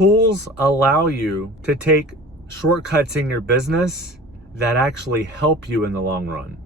Tools allow you to take shortcuts in your business that actually help you in the long run.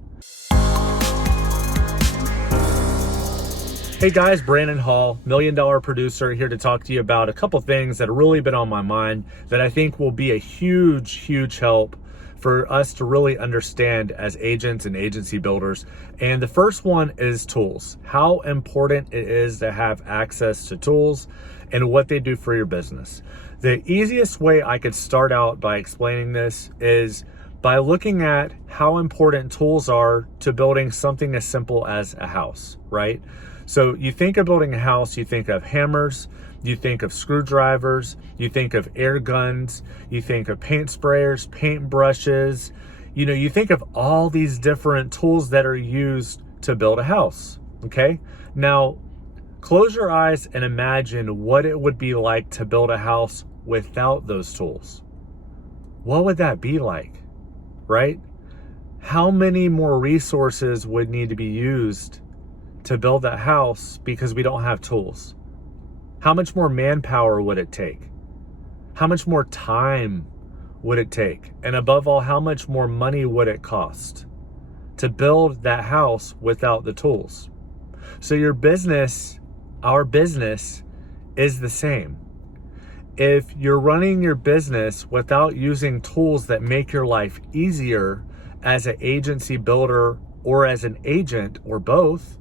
Hey guys, Brandon Hall, $1 Million Producer, here to talk to you about a couple things that have really been on my mind that I think will be a huge help for us to really understand as agents and agency builders. And the first one is tools. How important it is to have access to tools and what they do for your business. The easiest way I could start out by explaining this is by looking at how important tools are to building something as simple as a house, right? So you think of building a house, you think of hammers, you think of screwdrivers, you think of air guns, you think of paint sprayers, paint brushes, you think of all these different tools that are used to build a house, okay? Now, close your eyes and imagine what it would be like to build a house without those tools. What would that be like, right? How many more resources would need to be used to build that house because we don't have tools? How much more manpower would it take? How much more time would it take? And above all, how much more money would it cost to build that house without the tools? So your business, our business, is the same. If you're running your business without using tools that make your life easier as an agency builder or as an agent or both,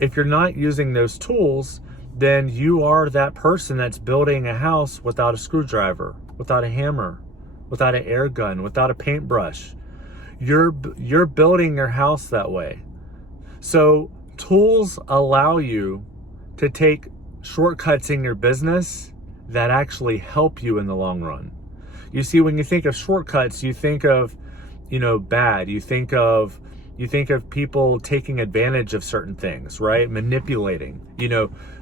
if you're not using those tools, then you are that person that's building a house without a screwdriver, without a hammer, without an air gun, without a paintbrush. You're building your house that way. So tools allow you to take shortcuts in your business that actually help you in the long run. You see, when you think of shortcuts, you think of, bad. You think of people taking advantage of certain things, right? Manipulating.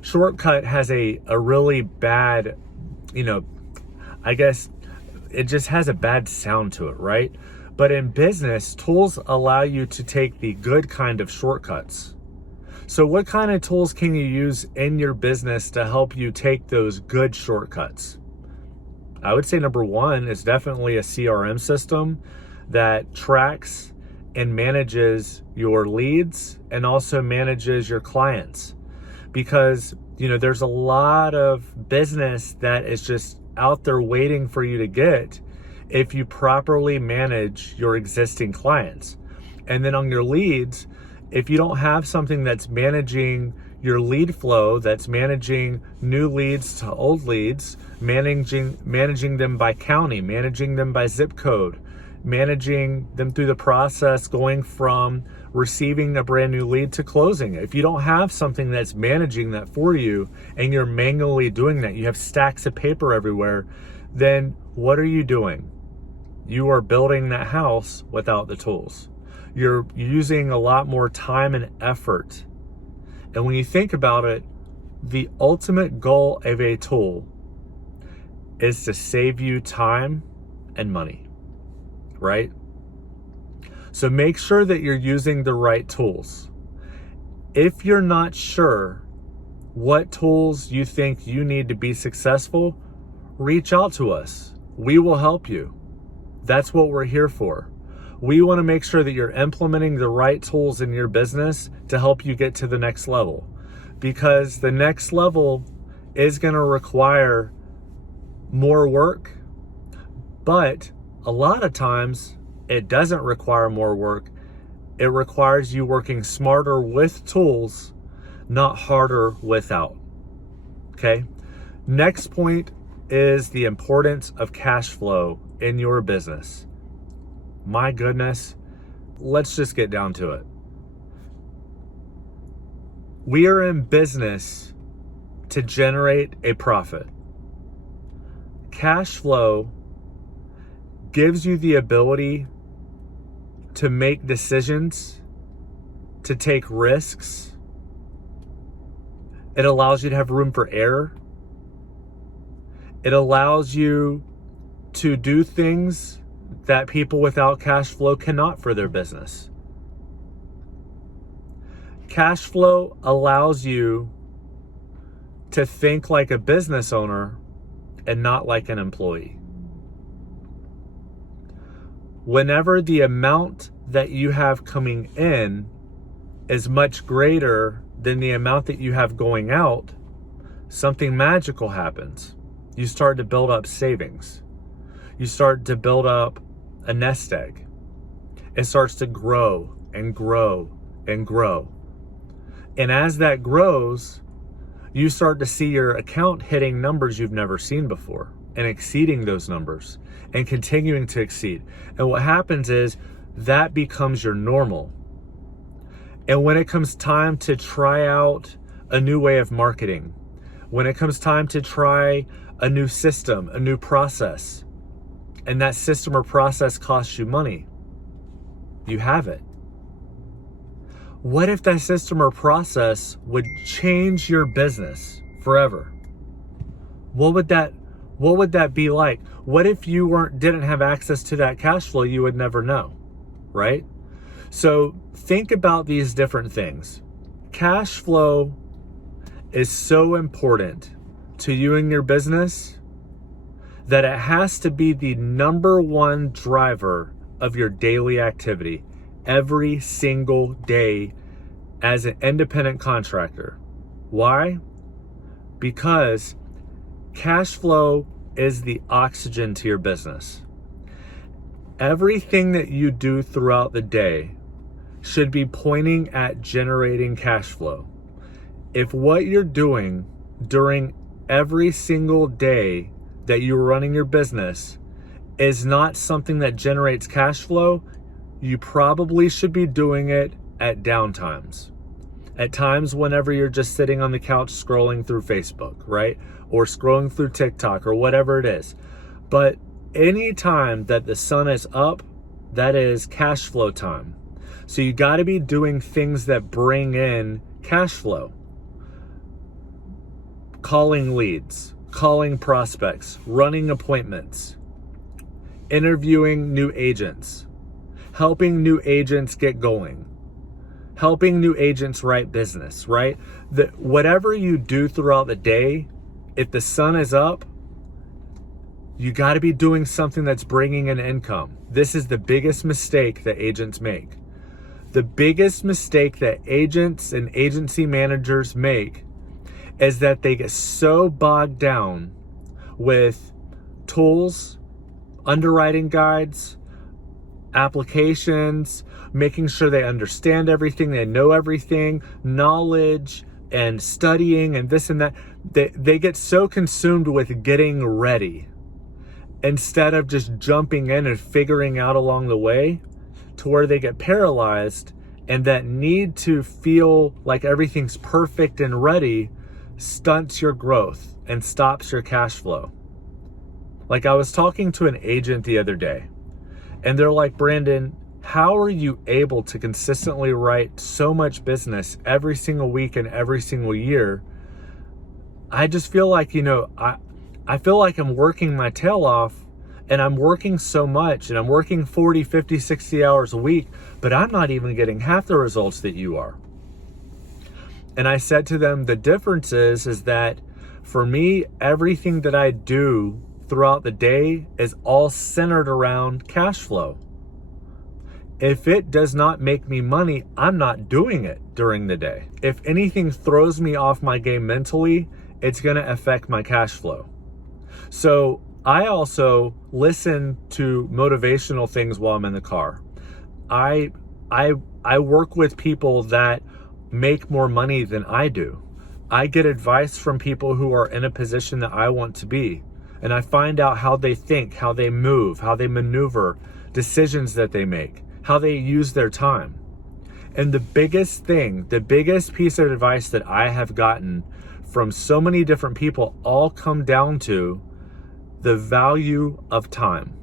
Shortcut has a really bad, I guess it just has a bad sound to it, right? But in business, tools allow you to take the good kind of shortcuts. So what kind of tools can you use in your business to help you take those good shortcuts? I would say number one is definitely a CRM system that tracks and manages your leads and also manages your clients. Because, there's a lot of business that is just out there waiting for you to get if you properly manage your existing clients. And then on your leads, if you don't have something that's managing your lead flow, that's managing new leads to old leads, managing them by county, managing them by zip code, managing them through the process going from receiving a brand new lead to closing it. If you don't have something that's managing that for you and you're manually doing that, you have stacks of paper everywhere, then what are you doing? You are building that house without the tools. You're using a lot more time and effort. And when you think about it, the ultimate goal of a tool is to save you time and money, right? So make sure that you're using the right tools. If you're not sure what tools you think you need to be successful, reach out to us. We will help you. That's what we're here for. We want to make sure that you're implementing the right tools in your business to help you get to the next level, because the next level is going to require more work, but a lot of times it doesn't require more work. It requires you working smarter with tools, not harder without. Okay. Next point is the importance of cash flow in your business. My goodness, let's just get down to it. We are in business to generate a profit. Cash flow gives you the ability to make decisions, to take risks. It allows you to have room for error. It allows you to do things that people without cash flow cannot for their business. Cash flow allows you to think like a business owner and not like an employee. Whenever the amount that you have coming in is much greater than the amount that you have going out, something magical happens. You start to build up savings. You start to build up a nest egg. It starts to grow and grow and grow. And as that grows, you start to see your account hitting numbers you've never seen before and exceeding those numbers and continuing to exceed. And what happens is that becomes your normal. And when it comes time to try out a new way of marketing, when it comes time to try a new system, a new process, and that system or process costs you money, you have it. What if that system or process would change your business forever? What would that be like? What if you didn't have access to that cash flow? You would never know, right? So think about these different things. Cash flow is so important to you and your business that it has to be the number one driver of your daily activity every single day as an independent contractor. Why? Because cash flow is the oxygen to your business. Everything that you do throughout the day should be pointing at generating cash flow. If what you're doing during every single day that you're running your business is not something that generates cash flow, you probably should be doing it at downtimes. At times whenever you're just sitting on the couch scrolling through Facebook, right? Or scrolling through TikTok or whatever it is. But any time that the sun is up, that is cash flow time. So you got to be doing things that bring in cash flow. Calling leads, calling prospects, running appointments, interviewing new agents, helping new agents get going, helping new agents write business, right? Whatever you do throughout the day, if the sun is up, you got to be doing something that's bringing in income. This is the biggest mistake that agents make. The biggest mistake that agents and agency managers make is that they get so bogged down with tools, underwriting guides, applications, making sure they understand everything, they know everything, knowledge and studying and this and that. They get so consumed with getting ready instead of just jumping in and figuring out along the way, to where they get paralyzed, and that need to feel like everything's perfect and ready stunts your growth and stops your cash flow. Like, I was talking to an agent the other day, and they're like, Brandon, how are you able to consistently write so much business every single week and every single year? I just feel like, I feel like I'm working my tail off, and I'm working so much, and I'm working 40, 50, 60 hours a week, but I'm not even getting half the results that you are. And I said to them, the difference is that for me, everything that I do throughout the day is all centered around cash flow. If it does not make me money, I'm not doing it during the day. If anything throws me off my game mentally, it's going to affect my cash flow. So I also listen to motivational things while I'm in the car. I work with people that make more money than I do. I get advice from people who are in a position that I want to be. And I find out how they think, how they move, how they maneuver, decisions that they make, how they use their time. And the biggest piece of advice that I have gotten from so many different people all come down to the value of time,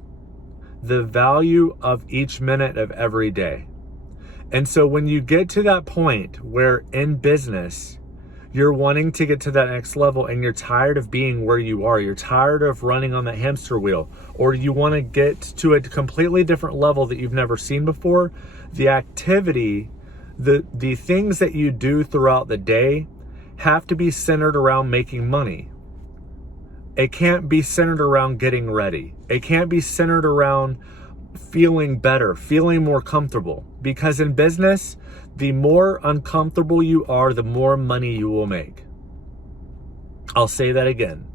the value of each minute of every day. And so when you get to that point where in business, you're wanting to get to that next level and you're tired of being where you are, you're tired of running on that hamster wheel, or you want to get to a completely different level that you've never seen before, the activity, the things that you do throughout the day have to be centered around making money. It can't be centered around getting ready. It can't be centered around feeling better, feeling more comfortable. Because in business, the more uncomfortable you are, the more money you will make. I'll say that again.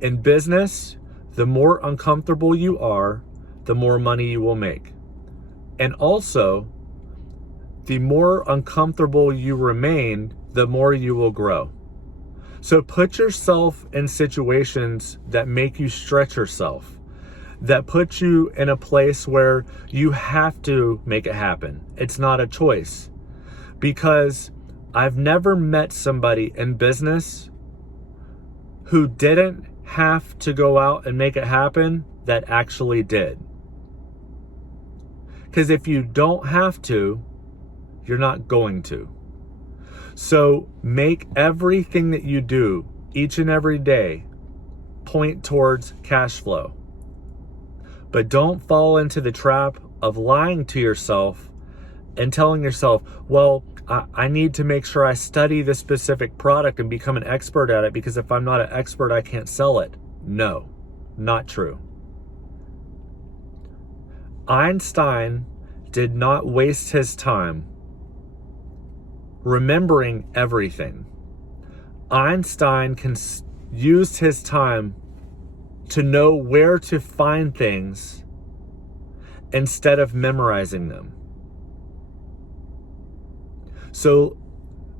In business, the more uncomfortable you are, the more money you will make. And also, the more uncomfortable you remain, the more you will grow. So put yourself in situations that make you stretch yourself, that put you in a place where you have to make it happen. It's not a choice. Because I've never met somebody in business who didn't have to go out and make it happen that actually did. Because if you don't have to, you're not going to. So make everything that you do each and every day point towards cash flow. But don't fall into the trap of lying to yourself and telling yourself, well, I need to make sure I study this specific product and become an expert at it, because if I'm not an expert, I can't sell it. No, not true. Einstein did not waste his time remembering everything. Einstein used his time to know where to find things instead of memorizing them. So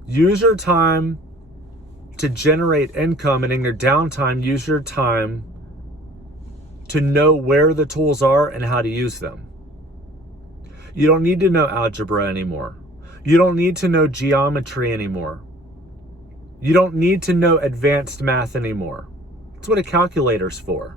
use your time to generate income, and in your downtime, use your time to know where the tools are and how to use them. You don't need to know algebra anymore. You don't need to know geometry anymore. You don't need to know advanced math anymore. That's what a calculator's for.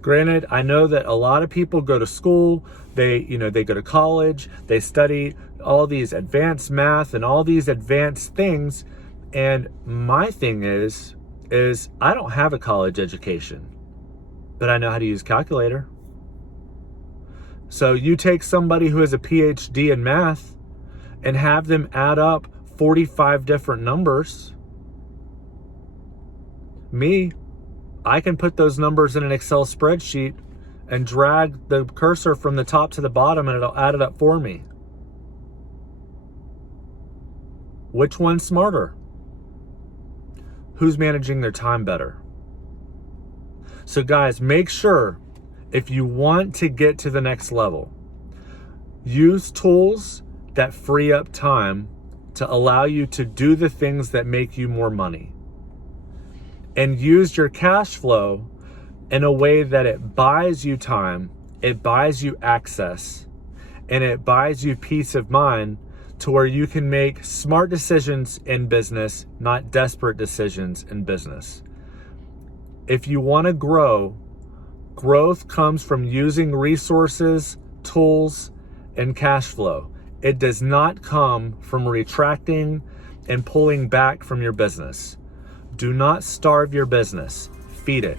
Granted, I know that a lot of people go to school, they go to college, they study all these advanced math and all these advanced things. And my thing is I don't have a college education, but I know how to use a calculator. So you take somebody who has a PhD in math and have them add up 45 different numbers. I can put those numbers in an Excel spreadsheet and drag the cursor from the top to the bottom and it'll add it up for me. Which one's smarter? Who's managing their time better? So guys, make sure, if you want to get to the next level, use tools that free up time to allow you to do the things that make you more money. And use your cash flow in a way that it buys you time, it buys you access, and it buys you peace of mind to where you can make smart decisions in business, not desperate decisions in business. If you want to grow, growth comes from using resources, tools, and cash flow. It does not come from retracting and pulling back from your business. Do not starve your business. Feed it.